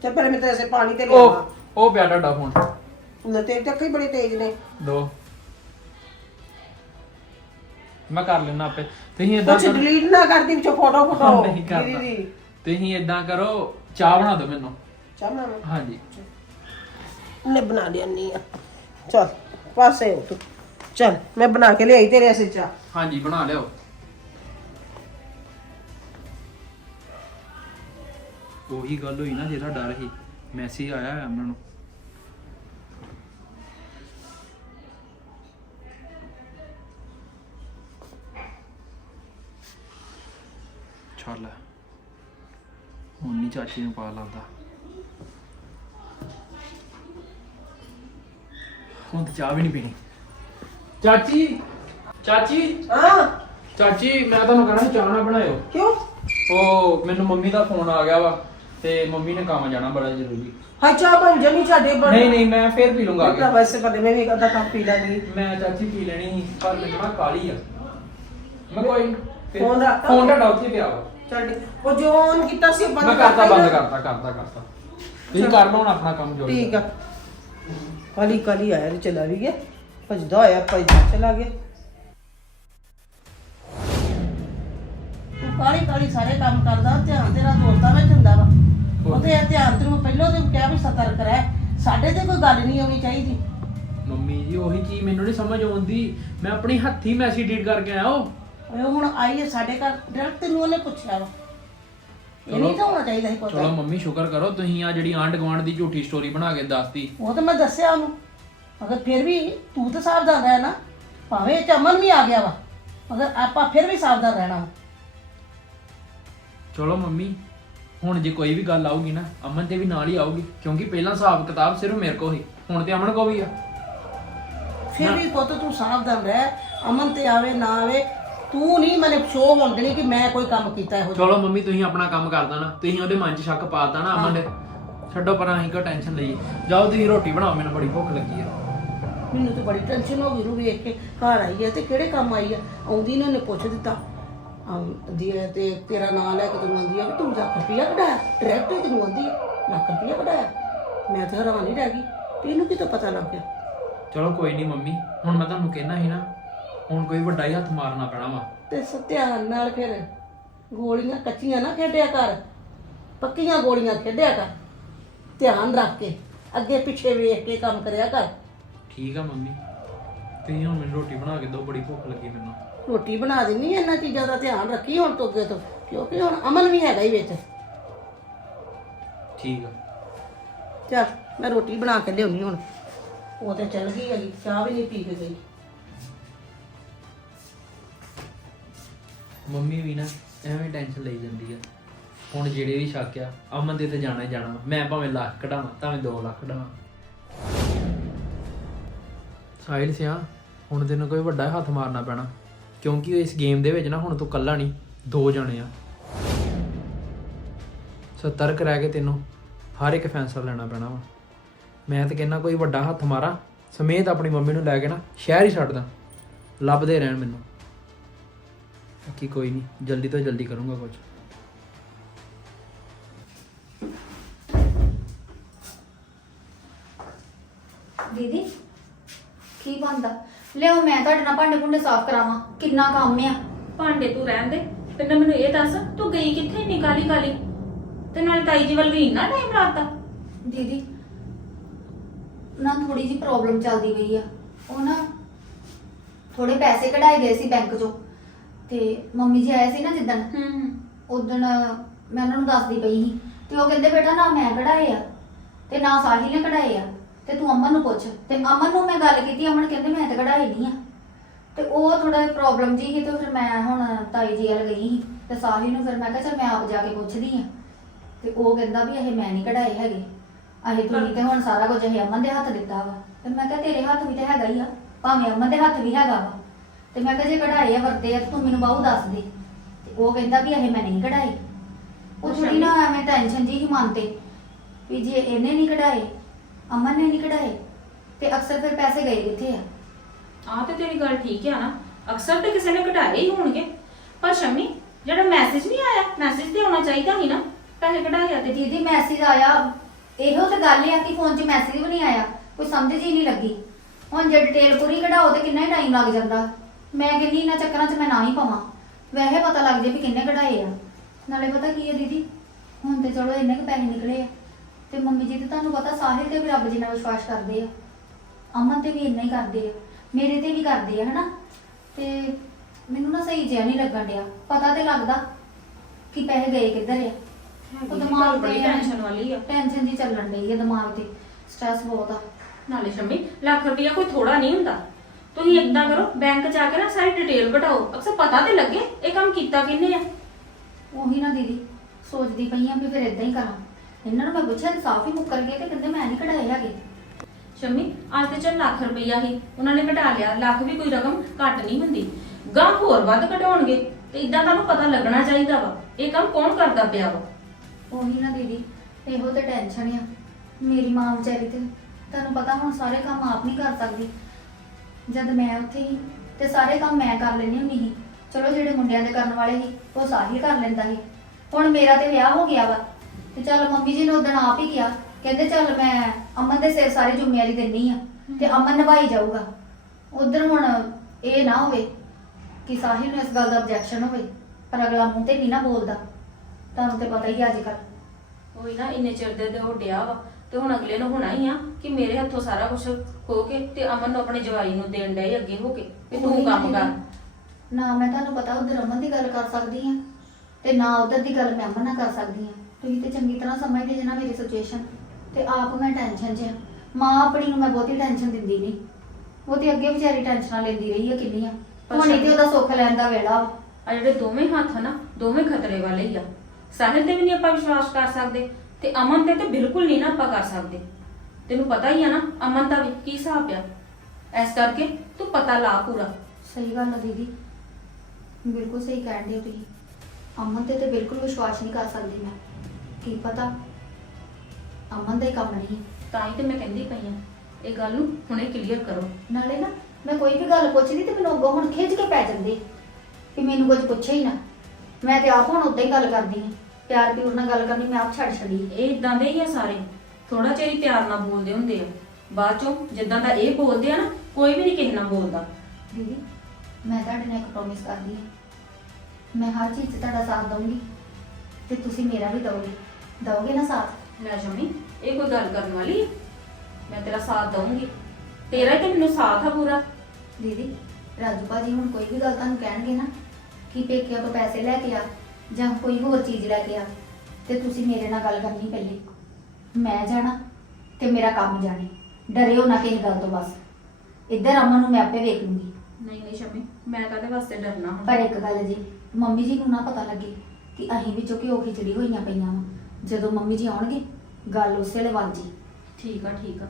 ਚੱਲ ਪਹਿਲੇ ਮੈਂ ਤੇਰੇ ਸੇ ਪਾਣੀ ਤੇ ਉਹ ਲਿਆਵਾਂ ਉਹ ਪਿਆ ਤੁਹਾਡਾ ਫੋਨ। ਨਾ ਤੇਰੇ ਤੱਕ ਹੀ ਬੜੇ ਤੇਜ਼ ਨੇ। ਦੋ। ਮੈਂ ਕਰ ਲੈਣਾ ਆਪੇ। ਤੁਸੀਂ ਇਦਾਂ ਕੁਛ ਡਿਲੀਟ ਨਾ ਕਰਦੀ ਵਿੱਚੋਂ ਫੋਟੋ ਫੋਟੋ। ਨਹੀਂ ਕਰਦਾ। ਤੁਸੀਂ ਇਦਾਂ ਕਰੋ ਚਾਹ ਬਣਾ ਦਿਓ ਮੈਨੂੰ। ਚਾਹ ਬਣਾ ਹਾਂਜੀ। ਨੇ ਬਣਾ ਲਿਆਨੀ ਆ। ਚਲ ਪਾਸੇ ਹੋ ਤੂੰ। ਚਲ ਮੈਂ ਬਣਾ ਕੇ ਲਿਆਈ ਤੇਰੇ ਅਸੇ ਚਾਹ। ਹਾਂਜੀ ਬਣਾ ਲਿਓ ਉਹੀ ਗੱਲ ਹੋਈ ਨਾ ਜਿਹੜਾ ਡਰ ਸੀ। ਮੈਸੇਜ ਆਇਆ ਹੈ ਉਹਨਾਂ ਨੂੰ। ਚੱਲ ਹੁਣ ਨਹੀਂ ਚਾਚੀ ਨੂੰ ਪਾ ਲੱਗਦਾ। ਹੁਣ ਤਾਂ ਚਾਹ ਵੀ ਨਹੀਂ ਪੀਣੀ। ਚਾਚੀ ਚਾਚੀ। ਹਾਂ। ਚਾਚੀ ਮੈਂ ਤੁਹਾਨੂੰ ਕਹਿਣਾ ਸੀ ਚਾਹ ਨਾ ਬਣਾਇਓ। ਕਿਉਂ? ਉਹ ਮੈਨੂੰ ਮੰਮੀ ਦਾ ਫੋਨ ਆ ਗਿਆ ਵਾ ਤੇ ਮੰਮੀ ਨੇ ਕੰਮ ਜਾਣਾ ਬੜਾ ਜ਼ਰੂਰੀ। ਹਾਂ ਚਾਹ ਬਣ ਜਣੀ ਸਾਡੇ ਬਣ ਨਹੀਂ ਨਹੀਂ ਮੈਂ ਫੇਰ ਪੀ ਲੂੰਗਾ ਤਾਂ ਅੱਗੇ। ਵੈਸੇ ਕਦੇ ਮੈਂ ਵੀ ਅੱਧਾ ਕੱਪ ਪੀ ਲਾਂਗੀ ਮੈਂ ਚਾਚੀ ਪੀ ਲੈਣੀ ਸੀ ਪਰ ਮੈਨੂੰ ਨਾ ਕਾਲੀ ਆ। ਮੈਂ ਕੋਈ ਫੋਨ ਰੱਖਤਾ? ਫੋਨ ਤੁਹਾਡਾ ਉੱਥੇ ਪਿਆ ਵਾ। ਚੱਲ ਠੀਕ। ਉਹ ਜੋ ਔਨ ਕੀਤਾ ਸੀ ਉਹ ਬੰਦ ਮੈਂ ਕਰਤਾ ਹੀ ਬੰਦ ਨਾ। ਕਰਤਾ ਕਰਤਾ ਕਰਤਾ। ਤੁਸੀਂ ਕਰ ਲਓ ਹੁਣ ਆਪਣਾ ਕੰਮ ਜੋ ਠੀਕ ਆ। ਕਾਲੀ ਕਾਲੀ ਆਇਆ ਤੇ ਚਲਾ ਵੀ ਗਿਆ। ਭਜਦਾ ਹੋਇਆ ਭਜਦਾ ਚਲਾ ਗਿਆ। ਤੂੰ ਕਾਲੀ ਕਾਲੀ ਸਾਰੇ ਕੰਮ ਕਰਦਾ ਧਿਆਨ ਤੇਰਾ ਦੋਸਤਾਂ ਵਿੱਚ ਹੁੰਦਾ ਵਾ। ਉਹਦੇ ਧਿਆਨ ਤੈਨੂੰ ਪਹਿਲਾਂ ਤੇ ਕਿਹਾ ਵੀ ਸਤਰਕ ਰਹਿ। ਸਾਡੇ ਤੇ ਕੋਈ ਗੱਲ ਨਹੀਂ ਆਉਣੀ ਚਾਹੀਦੀ। ਮੰਮੀ ਜੀ ਉਹੀ ਚੀਜ਼ ਮੈਨੂੰ ਨਹੀਂ ਸਮਝ ਆਉਂਦੀ। ਮੈਂ ਆਪਣੀ ਹੱਥੀ ਮੈਸੇਜ ਡਿਲੀਟ ਕਰਕੇ ਆਇਆ ਉਹ। ਉਹ ਹੁਣ ਆਈ ਹੈ ਸਾਡੇ ਘਰ। ਡਾਇਰੈਕਟ ਤੈਨੂੰ ਉਹਨੇ ਪੁੱਛਿਆ ਵਾ। ਇਹ ਨਹੀਂ ਤਾਂ ਹੋਣਾ ਚਾਹੀਦਾ ਸੀ ਚਲੋ ਪਤਾ ਮੰਮੀ ਸ਼ੁਕਰ ਕਰੋ ਤੁਸੀਂ ਆ ਜਿਹੜੀ ਆਂਡ ਗਵਾਂਡ ਦੀ ਝੂਠੀ ਸਟੋਰੀ ਬਣਾ ਕੇ ਦੱਸਤੀ। ਉਹ ਤਾਂ ਮੈਂ ਦੱਸਿਆ ਉਹਨੂੰ। ਮਗਰ ਫਿਰ ਵੀ ਤੂੰ ਤਾਂ ਸਾਵਧਾਨ ਰਹਿ ਨਾ ਭਾਵੇਂ ਇਹ ਚ ਅਮਨ ਵੀ ਆ ਗਿਆ ਵਾ ਮਗਰ ਆਪਾਂ ਫਿਰ ਵੀ ਸਾਵਧਾਨ ਰਹਿਣਾ ਵਾ। ਚਲੋ ਮੰਮੀ ਹੁਣ ਜੇ ਕੋਈ ਵੀ ਗੱਲ ਆਊਗੀ ਨਾ ਅਮਨ ਤੇ ਵੀ ਨਾਲ ਹੀ ਆਊਗੀ ਕਿਉਂਕਿ ਪਹਿਲਾਂ ਹਿਸਾਬ ਕਿਤਾਬ ਸਿਰਫ ਮੇਰੇ ਕੋਲ ਹੀ ਹੁਣ ਤੇ ਅਮਨ ਕੋ ਵੀ ਆ। ਫਿਰ ਵੀ ਪੁੱਤ ਤੂੰ ਸਾਵਧਾਨ ਰਹਿ ਅਮਨ ਤੇ ਆਵੇ ਨਾ ਆਵੇ ਤੂੰ ਨਹੀਂ ਮਨੇ ਸ਼ੋ ਹੋਣ ਦੇਣੀ ਕਿ ਮੈਂ ਕੋਈ ਕੰਮ ਕੀਤਾ ਇਹੋ ਜਿਹਾ। ਚਲੋ ਮੰਮੀ ਤੁਸੀਂ ਆਪਣਾ ਕੰਮ ਕਰ ਦੇਣਾ। ਤੁਸੀਂ ਉਹਦੇ ਮਨ 'ਚ ਸ਼ੱਕ ਪਾ ਦੇਣਾ ਅਮਨ ਦੇ। ਛੱਡੋ ਪਰਾਂ ਅਸੀਂ ਕੋ ਟੈਨਸ਼ਨ ਲਈਏ ਜਾਓ ਤੁਸੀਂ ਰੋਟੀ ਬਣਾਓ ਮੈਨੂੰ ਬੜੀ ਭੁੱਖ ਲੱਗੀ ਆ। ਮੈਨੂੰ ਤਾਂ ਬੜੀ ਟੈਨਸ਼ਨ ਹੋ ਗਈ ਨੂੰ ਵੇਖ ਕੇ। ਘਰ ਆਈ ਹੈ ਤੇ ਕਿਹੜੇ ਕੰਮ ਆਈ ਹੈ ਆਉਂਦੀ ਨੇ ਉਹਨੇ ਪੁੱਛ ਦਿੱਤਾ। ਆਉਂਦੀ ਹੈ ਤੇ ਤੇਰਾ ਨਾਂ ਲੈ ਕੇ ਤੈਨੂੰ ਆਉਂਦੀ ਹੈ ਵੀ ਤੂੰ ਲੱਖ ਰੁਪਈਆ ਕਢਾਇਆ ਡਾਇਰੈਕਟ ਹੀ ਤੈਨੂੰ ਆਉਂਦੀ ਹੈ ਲੱਖ ਰੁਪਈਆ ਕਢਾਇਆ ਮੈਂ ਤਾਂ ਹੈਰਾਨ ਹੀ ਰਹਿ ਗਈ। ਵੀ ਇਹਨੂੰ ਕਿਤੋਂ ਪਤਾ ਲੱਗ ਗਿਆ? ਚਲੋ ਕੋਈ ਨਹੀਂ ਮੰਮੀ ਹੁਣ ਮੈਂ ਤੁਹਾਨੂੰ ਕਹਿਣਾ ਸੀ ਨਾ ਹੁਣ ਕੋਈ ਵੱਡਾ ਹੀ ਹੱਥ ਮਾਰਨਾ ਪੈਣਾ ਵਾ। ਤੇ ਸ- ਧਿਆਨ ਨਾਲ ਫਿਰ ਗੋਲੀਆਂ ਕੱਚੀਆਂ ਨਾ ਖੇਡਿਆ ਕਰ। ਪੱਕੀਆਂ ਗੋਲੀਆਂ ਖੇਡਿਆ ਕਰ। ਧਿਆਨ ਰੱਖ ਕੇ ਅੱਗੇ ਪਿੱਛੇ ਵੇਖ ਕੇ ਕੰਮ ਕਰਿਆ ਕਰ। ਠੀਕ ਆ ਮੰਮੀ। ਤੁਸੀਂ ਹੁਣ ਮੈਨੂੰ ਰੋਟੀ ਬਣਾ ਕੇ ਦਿਓ ਬੜੀ ਭੁੱਖ ਲੱਗੀ ਮੈਨੂੰ। ਰੋਟੀ ਬਣਾ ਦਿੰਨੀ ਆ, ਇਹਨਾਂ ਚੀਜ਼ਾਂ ਦਾ ਧਿਆਨ ਰੱਖੀ ਹੁਣ ਤੋਂ ਅੱਗੇ ਤੋਂ ਕਿਉਂਕਿ ਹੁਣ ਅਮਨ ਵੀ ਹੈਗਾ ਹੀ ਵਿੱਚ। ਠੀਕ ਆ। ਚੱਲ ਮੈਂ ਰੋਟੀ ਬਣਾ ਕੇ ਲਿਆਉਣੀ ਹੁਣ। ਉਹ ਤੇ ਚੱਲ ਗਈ ਹੈਗੀ ਚਾਹ ਵੀ ਨਹੀਂ ਪੀ ਕੇ ਗਈ। ਮੰਮੀ ਵੀ ਨਾ ਐਵੇਂ ਟੈਨਸ਼ਨ ਲਈ ਜਾਂਦੀ ਆ। ਹੁਣ ਜਿਹੜੇ ਵੀ ਸ਼ੱਕ ਆ ਅਮਨ ਦੇ ਤੇ ਜਾਣਾ ਹੀ ਜਾਣਾ ਵਾ। ਮੈਂ ਭਾਵੇਂ ਲੱਖ ਕਢਾਵਾਂ, ਭਾਵੇਂ 2 ਲੱਖ ਕਢਾਵਾਂ। ਸਾਹਿਲ ਸਿਆ, ਹੁਣ ਤੈਨੂੰ ਕੋਈ ਵੱਡਾ ਹੱਥ ਮਾਰਨਾ ਪੈਣਾ। ਕਿਉਂਕਿ ਇਸ ਗੇਮ ਦੇ ਵਿੱਚ ਨਾ ਹੁਣ ਤੂੰ ਇਕੱਲਾ ਨਹੀਂ, ਦੋ ਜਣੇ ਆ। ਸਤਰਕ ਰਹਿ ਕੇ ਤੈਨੂੰ, ਹਰ ਇੱਕ ਫੈਸਲਾ ਲੈਣਾ ਪੈਣਾ ਵਾ। ਮੈਂ ਤਾਂ ਕਹਿੰਦਾ ਕੋਈ ਵੱਡਾ ਹੱਥ ਮਾਰਾਂ, ਸਮੇਤ ਆਪਣੀ ਮੰਮੀ ਨੂੰ ਲੈ ਕੇ ਨਾ ਸ਼ਹਿਰ ਹੀ ਛੱਡਦਾ ਲੱਭਦੇ ਰਹਿਣ ਮੈਨੂੰ। ਬਾਕੀ ਕੋਈ ਨਹੀਂ ਜਲਦੀ ਤੋਂ ਜਲਦੀ ਕਰੂੰਗਾ ਕੁਝ ਦੀਦੀ ਕੀ ਬੰਦਾ ਲਿਓ ਮੈਂ ਤੁਹਾਡੇ ਨਾਲ ਭਾਂਡੇ ਭੁੰਡੇ ਸਾਫ਼ ਕਰਾਵਾਂ। ਕਿੰਨਾ ਕੰਮ ਆ। ਭਾਂਡੇ ਤੂੰ ਰਹਿਣ ਦੇ ਪਹਿਲਾਂ ਮੈਨੂੰ ਇਹ ਦੱਸ ਤੂੰ ਗਈ ਕਿੱਥੇ ਇੰਨੀ ਕਾਲੀ ਕਾਲੀ ਤੇ ਨਾਲੇ ਤਾਈ ਜੀ ਵੱਲ ਵੀ ਇੰਨਾ ਟਾਈਮ ਲਾਤਾ। ਦੀਦੀ ਨਾ ਥੋੜੀ ਜੀ ਪ੍ਰੋਬਲਮ ਚੱਲਦੀ ਪਈ ਆ। ਉਹ ਨਾ ਥੋੜੇ ਪੈਸੇ ਕਢਾਏ ਗਏ ਸੀ ਬੈਂਕ ਚੋਂ। ਤੇ ਮੰਮੀ ਜੀ ਆਏ ਸੀ ਨਾ ਜਿੱਦਣ ਹੂੰ ਉਦਣ ਮੈਂ ਉਹਨਾਂ ਨੂੰ ਦੱਸਦੀ ਪਈ ਸੀ ਤੇ ਉਹ ਕਹਿੰਦੇ ਬੇਟਾ ਨਾ ਮੈਂ ਕਢਾਏ ਆ ਤੇ ਨਾ ਸਾਹਿਲ ਨੇ ਕਢਾਏ ਆ ਤੇ ਤੂੰ ਅਮਨ ਨੂੰ ਪੁੱਛ ਤੇ ਅਮਨ ਨੂੰ ਮੈਂ ਗੱਲ ਕੀਤੀ ਅਮਨ ਕਹਿੰਦੇ ਮੈਂ ਤਾਂ ਕਢਾਏ ਨਹੀਂ ਆ। ਤੇ ਉਹ ਥੋੜਾ ਪ੍ਰੋਬਲਮ ਜੀ ਸੀ ਤੇ ਫਿਰ ਮੈਂ ਹੁਣ ਤਾਈ ਜੀ ਵੱਲ ਗਈ ਸੀ ਤੇ ਸਾਹਿਲ ਨੂੰ ਫਿਰ ਮੈਂ ਕਿਹਾ ਚਲ ਮੈਂ ਆਪ ਜਾ ਕੇ ਪੁੱਛਦੀ ਆ। ਤੇ ਉਹ ਕਹਿੰਦਾ ਵੀ ਇਹ ਮੈਂ ਨਹੀਂ ਕਢਾਏ ਹੈਗੇ ਅਹੇ ਤੁਸੀਂ ਤੇ ਹੁਣ ਸਾਰਾ ਕੁਝ ਇਹ ਅਮਨ ਦੇ ਹੱਥ ਦਿੱਤਾ ਵਾ। ਤੇ ਮੈਂ ਕਿਹਾ ਤੇਰੇ ਹੱਥ ਵੀ ਤੇ ਹੈਗਾ ਹੀ ਆ ਭਾਵੇਂ ਅਮਨ ਦੇ ਹੱਥ ਵੀ ਹੈਗਾ ਵਾ। ਤੇ ਮੈਂ ਕਿਹਾ ਜੇ ਕਢਾਏ ਆ ਵਰਤੇ ਆ ਤੇ ਤੂੰ ਮੈਨੂੰ ਬਾਹੂ ਦੱਸ ਦੇ। ਤੇ ਉਹ ਕਹਿੰਦਾ ਵੀ ਇਹ ਮੈਂ ਨਹੀਂ ਕਢਾਏ। ਉਹ ਅੱਛਾ। ਜੀ। ਨਾ ਐਵੇਂ ਟੈਨਸ਼ਨ ਜੀ ਹੀ ਮੰਨਤੇ ਵੀ ਜੇ ਇਹਨੇ ਨਹੀਂ ਕਢਾਏ ਅਮਨ ਨੇ ਨਹੀਂ ਕਢਾਏ ਤੇ ਅਕਸਰ ਫਿਰ ਪੈਸੇ ਗਏ ਕਿੱਥੇ ਆ? ਆ ਤੇ ਤੇਰੀ ਗੱਲ ਠੀਕ ਆ ਨਾ। ਅਕਸਰ ਤੇ ਕਿਸੇ ਨੇ ਘਟਾਏ ਹੀ ਹੋਣਗੇ। ਪਰ ਸ਼ਮੀ ਜਿਹੜਾ ਮੈਸੇਜ ਨਹੀਂ ਆਇਆ ਮੈਸੇਜ ਤੇ ਆਉਣਾ ਚਾਹੀਦਾ ਸੀ ਨਾ ਪੈਸੇ ਕਢਾਏ ਆ ਤੇ। ਤੇ ਦੀਦੀ ਮੈਸੇਜ ਆਇਆ ਇਹੋ ਤੇ ਗੱਲ ਆ ਕਿ ਫੋਨ 'ਚ ਮੈਸੇਜ ਵੀ ਨਹੀਂ ਆਇਆ ਕੋਈ ਸਮਝ ਜੀ ਨਹੀਂ ਲੱਗੀ। ਹੁਣ ਜੇ ਡਿਟੇਲ ਪੂਰੀ ਕਢਾਓ ਤੇ ਕਿੰਨਾ ਹੀ ਟਾਈਮ ਲੱਗ ਜਾਂਦਾ। ਮੈਂ ਕਹਿੰਦੀ ਇਹਨਾਂ ਚੱਕਰਾਂ 'ਚ ਮੈਂ ਨਾ ਹੀ ਪਾਵਾਂ। ਵੈਸੇ ਪਤਾ ਲੱਗ ਜੇ ਵੀ ਕਿੰਨੇ ਕਢਾਏ ਆ। ਨਾਲੇ ਪਤਾ ਕੀ ਹੈ ਦੀਦੀ? ਹੁਣ ਤੇ ਚਲੋ ਇੰਨੇ ਕੁ ਪੈਸੇ ਨਿਕਲੇ ਆ। ਤੇ ਮੰਮੀ ਜੀ ਤੇ ਤੁਹਾਨੂੰ ਪਤਾ ਸਾਹਿਲ ਤੇ ਵੀ ਰੱਬ ਜੀ ਨਾਲ ਵਿਸ਼ਵਾਸ ਕਰਦੇ ਆ। ਅਮਨ ਤੇ ਵੀ ਇੰਨਾ ਹੀ ਕਰਦੇ ਆ। ਮੇਰੇ ਤੇ ਵੀ ਕਰਦੇ ਆ ਹਨਾ? ਤੇ ਮੈਨੂੰ ਨਾ ਸਹੀ ਜਿਹਾ ਨਹੀਂ ਲੱਗਣ ਡਿਆ। ਪਤਾ ਤੇ ਲੱਗਦਾ ਕਿ ਪੈਸੇ ਗਏ ਕਿੱਧਰ ਆ। ਉਹ ਦਿਮਾਗ ਤੇ ਟੈਨਸ਼ਨ ਵਾਲੀ ਆ। ਟੈਨਸ਼ਨ ਜੀ ਚੱਲਣ ਡਈ ਹੈ ਦਿਮਾਗ ਤੇ। ਸਟ੍ਰੈਸ ਬਹੁਤ ਆ। ਨਾਲੇ ਸ਼ਮੀ ਲੱਖ ਰੁਪਇਆ ਕੋਈ ਥੋੜਾ ਨਹੀਂ ਹੁੰਦਾ। ਤੁਸੀਂ ਏਦਾਂ ਕਰੋ ਬੈਂਕ ਜਾ ਕੇ ਨਾ ਸਾਰੀ ਡਿਟੇਲ ਘਟਾਓ ਅਕਸਰ ਪਤਾ ਤੇ ਲੱਗੇ ਇਹ ਕੰਮ ਕੀਤਾ ਕਿਹਨੇ ਆ। ਉਹੀ ਨਾ ਦੀਦੀ ਸੋਚਦੀ ਪਈ ਆ ਵੀ ਫਿਰ ਇਦਾਂ ਹੀ ਕਰਾਂ। ਇਹਨਾਂ ਨੂੰ ਮੈਂ ਪੁੱਛਿਆ ਤੇ ਸਾਫ਼ ਹੀ ਮੁੱਕਰ ਗਏ ਤੇ ਕਹਿੰਦੇ ਮੈਂ ਨਹੀਂ ਕਢਾਏ ਹੈਗੇ। ਸ਼ਮੀ ਅੱਜ ਤੇ ਚੱਲ ਲੱਖ ਰੁਪਈਆ ਹੀ ਉਹਨਾਂ ਨੇ ਘਟਾ ਲਿਆ ਲੱਖ ਵੀ ਕੋਈ ਰਕਮ ਘੱਟ ਨਹੀਂ ਹੁੰਦੀ। ਗਾਂ ਹੋਰ ਵੱਧ ਘਟਾਉਣਗੇ ਤੇ ਇਦਾਂ ਤੁਹਾਨੂੰ ਪਤਾ ਲੱਗਣਾ ਚਾਹੀਦਾ ਵਾ ਇਹ ਕੰਮ ਕੌਣ ਕਰਦਾ ਪਿਆ ਵਾ? ਉਹੀ ਨਾ ਦੀਦੀ ਇਹੋ ਤੇ ਟੈਨਸ਼ਨ ਆ। ਮੇਰੀ ਮਾਂ ਵਿਚਾਰੀ ਤੇ ਤੁਹਾਨੂੰ ਪਤਾ ਹੁਣ ਸਾਰੇ ਕੰਮ ਆਪ ਨਹੀਂ ਕਰ ਸਕਦੀ। ਜਦ ਮੈਂ ਉੱਥੇ ਹੀ ਤੇ ਸਾਰੇ ਕੰਮ ਮੈਂ ਕਰ ਲੈਣੀ ਹੁੰਦੀ ਸੀ। ਚਲੋ ਜਿਹੜੇ ਮੁੰਡਿਆਂ ਦੇ ਕਰਨ ਵਾਲੇ ਸੀ ਉਹ ਸਾਹਿਲ ਕਰ ਲੈਂਦਾ ਸੀ। ਹੁਣ ਮੇਰਾ ਤੇ ਵਿਆਹ ਹੋ ਗਿਆ ਵਾ ਤੇ ਚੱਲ ਮੰਮੀ ਜੀ ਨੇ ਉਦੋਂ ਆਪ ਹੀ ਕਿਹਾ ਕਹਿੰਦੇ ਚੱਲ ਮੈਂ ਅਮਨ ਦੇ ਸਿਰ ਸਾਰੀ ਜ਼ਿੰਮੇਵਾਰੀ ਦਿੰਨੀ ਆ ਤੇ ਅਮਨ ਨਿਭਾਈ ਜਾਊਗਾ। ਉਧਰ ਹੁਣ ਇਹ ਨਾ ਹੋਵੇ ਕਿ ਸਾਹਿਲ ਨੂੰ ਇਸ ਗੱਲ ਦਾ ਆਬਜੈਕਸ਼ਨ ਹੋਵੇ ਪਰ ਅਗਲਾ ਮੂੰਹ ਤੇ ਨਹੀਂ ਨਾ ਬੋਲਦਾ। ਤੁਹਾਨੂੰ ਤੇ ਪਤਾ ਹੀ ਆ ਅੱਜ ਕੱਲ੍ਹ। ਉਹੀ ਨਾ ਇੰਨੇ ਚਿਰ ਦੇ ਦੇ ਉਹ ਡਿਆ ਵਾ। ਤੇ ਹੁਣ ਅਗਲੇ ਨੂੰ ਹੋਣਾ ਹੀ ਆ ਕਿ ਮੇਰੇ ਹੱਥੋਂ ਸਾਰਾ ਕੁਝ ਖੋ ਕੇ ਤੇ ਅਮਨ ਨੂੰ ਆਪਣੇ ਜਵਾਈ ਨੂੰ ਦੇਣ ਡਏ ਅੱਗੇ ਹੋ ਕੇ ਵੀ ਤੂੰ ਕੰਮ ਕਰ। ਨਾ ਮੈਂ ਤੁਹਾਨੂੰ ਪਤਾ ਉਧਰ ਅਮਨ ਦੀ ਗੱਲ ਕਰ ਸਕਦੀ ਆ ਤੇ ਨਾ ਉਧਰ ਦੀ ਗੱਲ ਮੈਂ ਅਮਨ ਨਾਲ ਕਰ ਸਕਦੀ ਆ। ਤੁਸੀਂ ਤੇ ਚੰਗੀ ਤਰ੍ਹਾਂ ਸਮਝਦੇ ਜੇ ਨਾ ਮੇਰੀ ਸਿਚੁਏਸ਼ਨ ਤੇ ਆਪ ਮੈਂ ਟੈਨਸ਼ਨ 'ਚ ਆ। ਮਾਂ ਆਪਣੀ ਨੂੰ ਮੈਂ ਬਹੁਤੀ ਟੈਨਸ਼ਨ ਦਿੰਦੀ ਨਹੀਂ। ਉਹ ਤੇ ਅੱਗੇ ਵਿਚਾਰੀ ਟੈਨਸ਼ਨਾਂ ਲੈਂਦੀ ਰਹੀ ਆ ਕਿੰਨੀਆਂ ਪਰ ਹੁਣ ਤੇ ਉਹਦਾ ਸੁੱਖ ਲੈਣ ਦਾ ਵੇਲਾ ਵਾ। ਆ ਜਿਹੜੇ ਦੋਵੇਂ ਹੱਥ ਨਾ ਦੋਵੇਂ ਖਤਰੇ ਵਾਲੇ ਹੀ ਆ। ਸਾਹਿਲ ਤੇ ਵੀ ਨਹੀਂ ਆਪਾਂ ਵਿਸ਼ਵਾਸ ਕਰ ਸਕਦੇ। ਤੇ ਅਮਨ ਤੇ ਤੇ ਬਿਲਕੁਲ ਨਹੀਂ ਨਾ ਆਪਾਂ ਕਰ ਸਕਦੇ। ਤੈਨੂੰ ਪਤਾ ਹੀ ਆ ਨਾ ਅਮਨ ਦਾ ਵੀ ਕੀ ਹਿਸਾਬ ਆ। ਇਸ ਕਰਕੇ ਤੂੰ ਪਤਾ ਲਾ ਪੂਰਾ। ਸਹੀ ਗੱਲ ਆ ਦੀਦੀ। ਬਿਲਕੁਲ ਸਹੀ ਕਹਿੰਦੇ ਹੋ ਤੁਸੀਂ। ਅਮਨ ਤੇ ਤੇ ਬਿਲਕੁਲ ਵਿਸ਼ਵਾਸ ਨਹੀਂ ਕਰ ਸਕਦੀ ਮੈਂ। ਕੀ ਪਤਾ? ਅਮਨ ਦਾ ਹੀ ਕੰਮ ਨਹੀਂ। ਤਾਂ ਹੀ ਤੇ ਮੈਂ ਕਹਿੰਦੀ ਪਈ ਆ ਇਹ ਗੱਲ ਨੂੰ ਹੁਣੇ ਕਲੀਅਰ ਕਰੋ। ਨਾਲੇ ਨਾ ਮੈਂ ਕੋਈ ਵੀ ਗੱਲ ਪੁੱਛਦੀ ਤੇ ਮੈਨੂੰ ਅੱਗੋਂ ਹੁਣ ਖਿੱਚ ਕੇ ਪੈ ਜਾਂਦੇ। ਕਿ ਮੈਨੂੰ ਕੁਝ ਪੁੱਛੇ ਹੀ ਨਾ। ਮੈਂ ਤੇ ਆਪ ਹੁਣ ਉਦਾਂ ਹੀ ਗੱਲ ਕਰਦੀ ਹਾਂ ਪਿਆਰ ਪਿਓਰ ਨਾਲ ਗੱਲ ਕਰਨੀ ਮੈਂ ਆਪ ਛੱਡ ਛੱਡੀ। ਇਹ ਇਦਾਂ ਦੇ ਹੀ ਆ ਸਾਰੇ। ਥੋੜਾ ਚਿਰ ਹੀ ਪਿਆਰ ਨਾਲ ਬੋਲਦੇ ਹੁੰਦੇ ਆ। ਬਾਅਦ ਚੋਂ ਜਿੱਦਾਂ ਦਾ ਇਹ ਬੋਲਦੇ ਆ ਨਾ ਕੋਈ ਵੀ ਨਹੀਂ ਕਿਸੇ ਨਾਲ ਬੋਲਦਾ। ਦੀਦੀ ਮੈਂ ਤੁਹਾਡੇ ਨਾਲ ਇੱਕ ਪ੍ਰੋਮਿਸ ਕਰਦੀ ਹਾਂ। ਮੈਂ ਹਰ ਚੀਜ਼ 'ਚ ਤੁਹਾਡਾ ਸਾਥ ਦਊਂਗੀ ਤੇ ਤੁਸੀਂ ਮੇਰਾ ਵੀ ਦਓਗੇ। ਦਓਗੇ ਨਾ ਸਾਥ? ਲੈ ਸ਼ਮੀ ਇਹ ਕੋਈ ਗੱਲ ਕਰਨ ਵਾਲੀ ਮੈਂ ਤੇਰਾ ਸਾਥ ਦਊਂਗੀ। ਤੇਰਾ ਹੀ ਤੇ ਮੈਨੂੰ ਸਾਥ ਆ ਪੂਰਾ। ਦੀਦੀ ਰਾਜੂ ਭਾਜੀ ਹੁਣ ਕੋਈ ਵੀ ਗੱਲ ਤੁਹਾਨੂੰ ਕਹਿਣਗੇ ਨਾ ਕਿ ਪੇਕਿਆਂ ਤੋਂ ਪੈਸੇ ਲੈ ਕੇ ਆ ਜਾਂ ਕੋਈ ਹੋਰ ਚੀਜ਼ ਲੈ ਕੇ ਆ ਤੇ ਤੁਸੀਂ ਮੇਰੇ ਨਾਲ ਗੱਲ ਕਰਨੀ ਪਹਿਲੇ। ਮੈਂ ਜਾਣਾ ਤੇ ਮੇਰਾ ਕੰਮ ਜਾਣੇ। ਡਰਿਓ ਨਾ ਕਿਸੇ ਗੱਲ ਤੋਂ ਬਸ। ਇੱਧਰ ਅਮਨ ਨੂੰ ਮੈਂ ਆਪੇ ਵੇਖ ਲੂੰਗੀ। ਨਹੀਂ ਨਹੀਂ ਸ਼ਮੀ ਮੈਂ ਕਾਹਦੇ ਵਾਸਤੇ ਡਰਨਾ ਹੁਣ? ਪਰ ਇੱਕ ਗੱਲ ਜੀ ਮੰਮੀ ਜੀ ਨੂੰ ਨਾ ਪਤਾ ਲੱਗੇ ਕਿ ਅਸੀਂ ਵਿੱਚੋਂ ਘਿਓ ਖਿਚੜੀ ਹੋਈਆਂ ਪਈਆਂ ਵਾ। ਜਦੋਂ ਮੰਮੀ ਜੀ ਆਉਣਗੇ ਗੱਲ ਉਸੇ ਵੇਲੇ ਵੱਜ ਜੀ ਠੀਕ ਆ ਠੀਕ ਆ।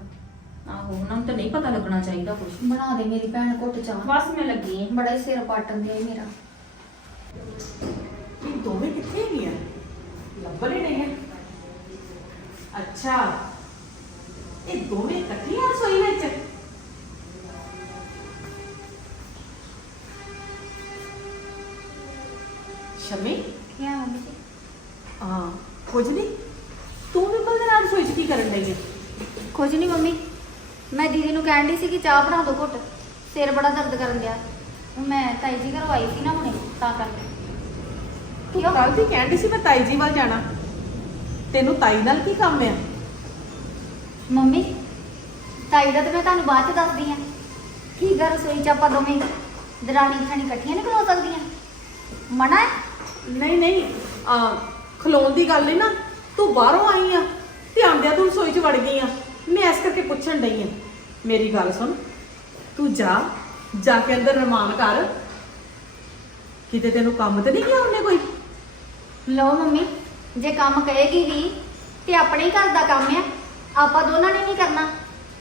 ਆਹੋ ਉਹਨਾਂ ਨੂੰ ਤਾਂ ਨਹੀਂ ਪਤਾ ਲੱਗਣਾ ਚਾਹੀਦਾ ਕੁਝ ਬਣਾ ਦੇ ਮੇਰੀ ਭੈਣ ਘੁੱਟ ਚਾਹ। ਬਸ ਮੈਂ ਲੱਗੀ ਆਂ। ਬੜਾ ਹੀ ਸਿਰ ਪਾਟਣ ਦੇ ਮੇਰਾ। ਇਹ ਦੋਵੇਂ ਕਿੱਥੇ ਗਈਆਂ ਲੱਭਣ ਹੀ ਨਹੀਂ ਹੈ ਅੱਛਾ ਇਹ ਦੋਵੇਂ ਇਕੱਠੀਆਂ ਰਸੋਈ ਵਿੱਚ ਸ਼ਮੀ ਕੀ ਆ ਮੰਮੀ ਜੀ ਹਾਂ ਕੁਝ ਨਹੀਂ ਤੂੰ ਵੀ ਬਲ ਦੇ ਨਾਲ ਰਸੋਈ 'ਚ ਕੀ ਕਰਨ ਲਈ ਹੈ ਕੁਝ ਨਹੀਂ ਮੰਮੀ ਮੈਂ ਦੀਦੀ ਨੂੰ ਕਹਿਣ ਦੀ ਸੀ ਕਿ ਚਾਹ ਬਣਾ ਦਿਓ ਘੁੱਟ ਸਿਰ ਬੜਾ ਦਰਦ ਕਰਨ ਦਿਆ ਮੈਂ ਤਾਈ ਜੀ ਘਰੋਂ ਆਈ ਸੀ ਨਾ ਹੁਣੇ ਤਾਂ ਕਰਕੇ ਤੂੰ ਕੱਲ ਦੀ ਕਹਿੰਦੀ ਸੀ? ਮੈਂ ਤਾਈ ਜੀ ਵੱਲ ਜਾਣਾ। ਤੈਨੂੰ ਤਾਈ ਨਾਲ ਕੀ ਕੰਮ ਆ? ਮੰਮੀ ਤਾਈ ਦਾ ਤਾਂ ਮੈਂ ਤੁਹਾਨੂੰ ਬਾਅਦ ਚ ਦੱਸਦੀ ਆ। ਠੀਕ ਆ ਰਸੋਈ ਚ ਆਪਾਂ ਦੋਵੇਂ ਦਰਾਣੀ ਜਠਾਣੀ ਇਕੱਠੀਆਂ ਨਹੀਂ ਖਲੋ ਸਕਦੀਆਂ? ਮਨਾ ਹੈ? ਨਹੀਂ ਨਹੀਂ ਆ ਖਲੋਣ ਦੀ ਗੱਲ ਨਹੀਂ ਨਾ। ਤੂੰ ਬਾਹਰੋਂ ਆਈ ਆ ਤੇ ਆਂਦਿਆਂ ਤੂੰ ਰਸੋਈ 'ਚ ਵੜ ਗਈ ਆ। ਮੈਂ ਇਸ ਕਰਕੇ ਪੁੱਛਣ ਡਈ ਆ। ਮੇਰੀ ਗੱਲ ਸੁਣ ਤੂੰ ਜਾ ਜਾ ਕੇ ਅੰਦਰ ਰਮਾਨ ਕਰ। ਕਿਤੇ ਤੈਨੂੰ ਕੰਮ ਤੇ ਨਹੀਂ ਗਿਆ ਉਹਨੇ ਕੋਈ? ਲਓ ਮੰਮੀ, ਜੇ ਕੰਮ ਕਹੇਗੀ ਵੀ ਤੇ ਆਪਣੇ ਹੀ ਘਰ ਦਾ ਕੰਮ ਆ, ਆਪਾਂ ਦੋਨਾਂ ਨੇ ਨਹੀਂ ਕਰਨਾ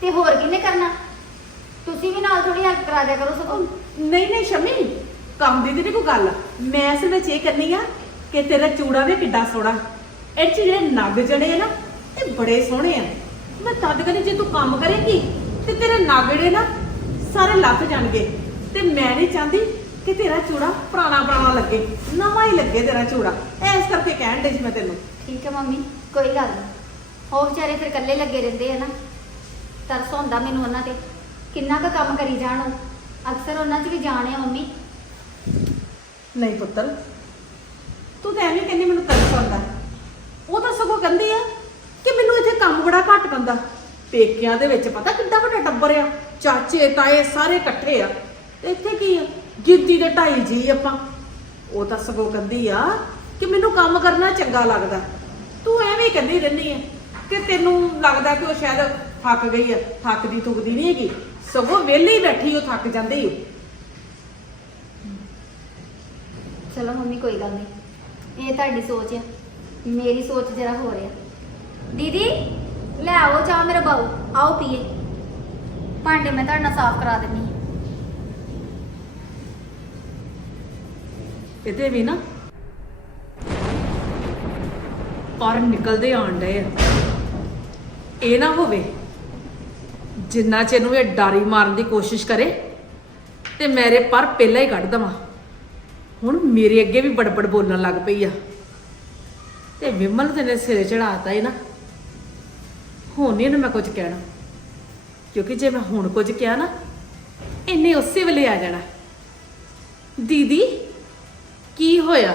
ਤੇ ਹੋਰ ਕਿਹਨੇ ਕਰਨਾ? ਤੁਸੀਂ ਵੀ ਨਾਲ ਥੋੜੀ ਹੈਲਪ ਕਰਾ ਦਿਆ ਕਰੋ ਸਗੋਂ। ਨਹੀਂ ਨਹੀਂ ਸ਼ਮੀ, ਕੰਮ ਦੀ ਤੇ ਨਹੀਂ ਕੋਈ ਗੱਲ। ਮੈਂ ਅਸਲ ਵਿੱਚ ਇਹ ਕਰਨੀ ਆ ਕਿ ਤੇਰਾ ਚੂੜਾ ਵੀ ਕਿੱਡਾ ਸੋਹਣਾ। ਇਹ 'ਚ ਜਿਹੜੇ ਨਗ ਜੜੇ ਆ ਨਾ, ਇਹ ਬੜੇ ਸੋਹਣੇ ਆ। ਮੈਂ ਤਦ ਕਹਿੰਦੀ ਜੇ ਤੂੰ ਕੰਮ ਕਰੇਂਗੀ ਤੇ ਤੇਰੇ ਨਗ ਜਿਹੜੇ ਨਾ ਸਾਰੇ ਲੱਥ ਜਾਣਗੇ। ਤੇ ਮੈਂ ਨਹੀਂ ਚਾਹੁੰਦੀ ਕਿ ਤੇਰਾ ਚੂੜਾ ਪੁਰਾਣਾ ਪੁਰਾਣਾ ਲੱਗੇ ਨਵਾਂ ਹੀ ਲੱਗੇ ਤੇਰਾ ਚੂੜਾ। ਐਸ ਕਰਕੇ ਕਹਿਣ ਦੇ ਮੈਂ ਤੈਨੂੰ। ਠੀਕ ਹੈ ਮੰਮੀ ਕੋਈ ਗੱਲ ਨਹੀਂ। ਉਹ ਵਿਚਾਰੇ ਫਿਰ ਇਕੱਲੇ ਲੱਗੇ ਰਹਿੰਦੇ ਆ ਨਾ। ਤਰਸ ਹੁੰਦਾ ਮੈਨੂੰ ਉਹਨਾਂ ਤੇ। ਕਿੰਨਾ ਕੁ ਕੰਮ ਕਰੀ ਜਾਣ ਉਹ? ਅਕਸਰ ਉਹਨਾਂ 'ਚ ਵੀ ਜਾਣ ਆ ਮੰਮੀ। ਨਹੀਂ ਪੁੱਤਰ ਤੂੰ ਤਾਂ ਐਵੇਂ ਕਹਿੰਦੀ ਮੈਨੂੰ ਤਰਸ ਆਉਂਦਾ। ਉਹ ਤਾਂ ਸਗੋਂ ਕਹਿੰਦੀ ਆ ਕਿ ਮੈਨੂੰ ਇੱਥੇ ਕੰਮ ਬੜਾ ਘੱਟ ਪੈਂਦਾ। ਪੇਕਿਆਂ ਦੇ ਵਿੱਚ ਪਤਾ ਕਿੱਡਾ ਵੱਡਾ ਟੱਬਰ ਆ। ਚਾਚੇ ਤਾਏ ਸਾਰੇ ਇਕੱਠੇ ਆ। ਤੇ ਇੱਥੇ ਕੀ ਆ? ਗਿਣਤੀ ਦੇ ਢਾਈ ਜੀ ਆਪਾਂ। ਉਹ ਤਾਂ ਸਗੋਂ ਕਹਿੰਦੀ ਆ ਕਿ ਮੈਨੂੰ ਕੰਮ ਕਰਨਾ ਚੰਗਾ ਲੱਗਦਾ। ਤੂੰ ਐਵੇਂ ਕਹਿੰਦੀ ਰਹਿੰਦੀ ਆ ਕਿ ਤੈਨੂੰ ਲੱਗਦਾ ਕਿ ਉਹ ਸ਼ਾਇਦ ਥੱਕ ਗਈ ਆ, ਥੱਕਦੀ ਥੁੱਕਦੀ ਨਹੀਂ ਹੈਗੀ। ਸਗੋਂ ਵਿਹਲੀ ਬੈਠੀ, ਉਹ ਥੱਕ ਜਾਂਦੀ ਓ ਚਲੋ ਮੰਮੀ, ਕੋਈ ਗੱਲ ਨਹੀਂ। ਇਹ ਤੁਹਾਡੀ ਸੋਚ ਆ। ਮੇਰੀ ਸੋਚ ਜਰਾ ਹੋ ਰਿਹਾ ਦੀਦੀ, ਲੈ ਆਓ ਚਾਹ ਮੇਰਾ ਬਾਊ। ਆਓ ਪੀਏ। ਭਾਂਡੇ ਮੈਂ ਤੁਹਾਡੇ ਨਾਲ ਸਾਫ਼ ਕਰਾ ਦਿੰਨੀ ਇਹਦੇ ਵੀ ਨਾ ਪਰ ਨਿਕਲਦੇ ਆਣ ਡਏ ਆ। ਇਹ ਨਾ ਹੋਵੇ, ਜਿੰਨਾ ਚਿਰ ਨੂੰ ਇਹ ਡਾਰੀ ਮਾਰਨ ਦੀ ਕੋਸ਼ਿਸ਼ ਕਰੇ ਤੇ ਮੇਰੇ ਪਰ ਪਹਿਲਾਂ ਹੀ ਕੱਢ ਦਵਾਂ। ਹੁਣ ਮੇਰੇ ਅੱਗੇ ਵੀ ਬੜਬੜ ਬੋਲਣ ਲੱਗ ਪਈ ਆ। ਤੇ ਵਿਮਲ ਤੇ ਨੇ ਸਿਰੇ ਚੜਾਤਾ ਇਹ ਨਾ। ਹੁਣ ਨਹੀਂ ਇਹਨੂੰ ਮੈਂ ਕੁਝ ਕਹਿਣਾ। ਕਿਉਂਕਿ ਜੇ ਮੈਂ ਹੁਣ ਕੁਝ ਕਿਹਾ ਨਾ, ਇਹਨੇ ਉਸੇ ਵੇਲੇ ਆ ਜਾਣਾ। ਦੀਦੀ ਕੀ ਹੋਇਆ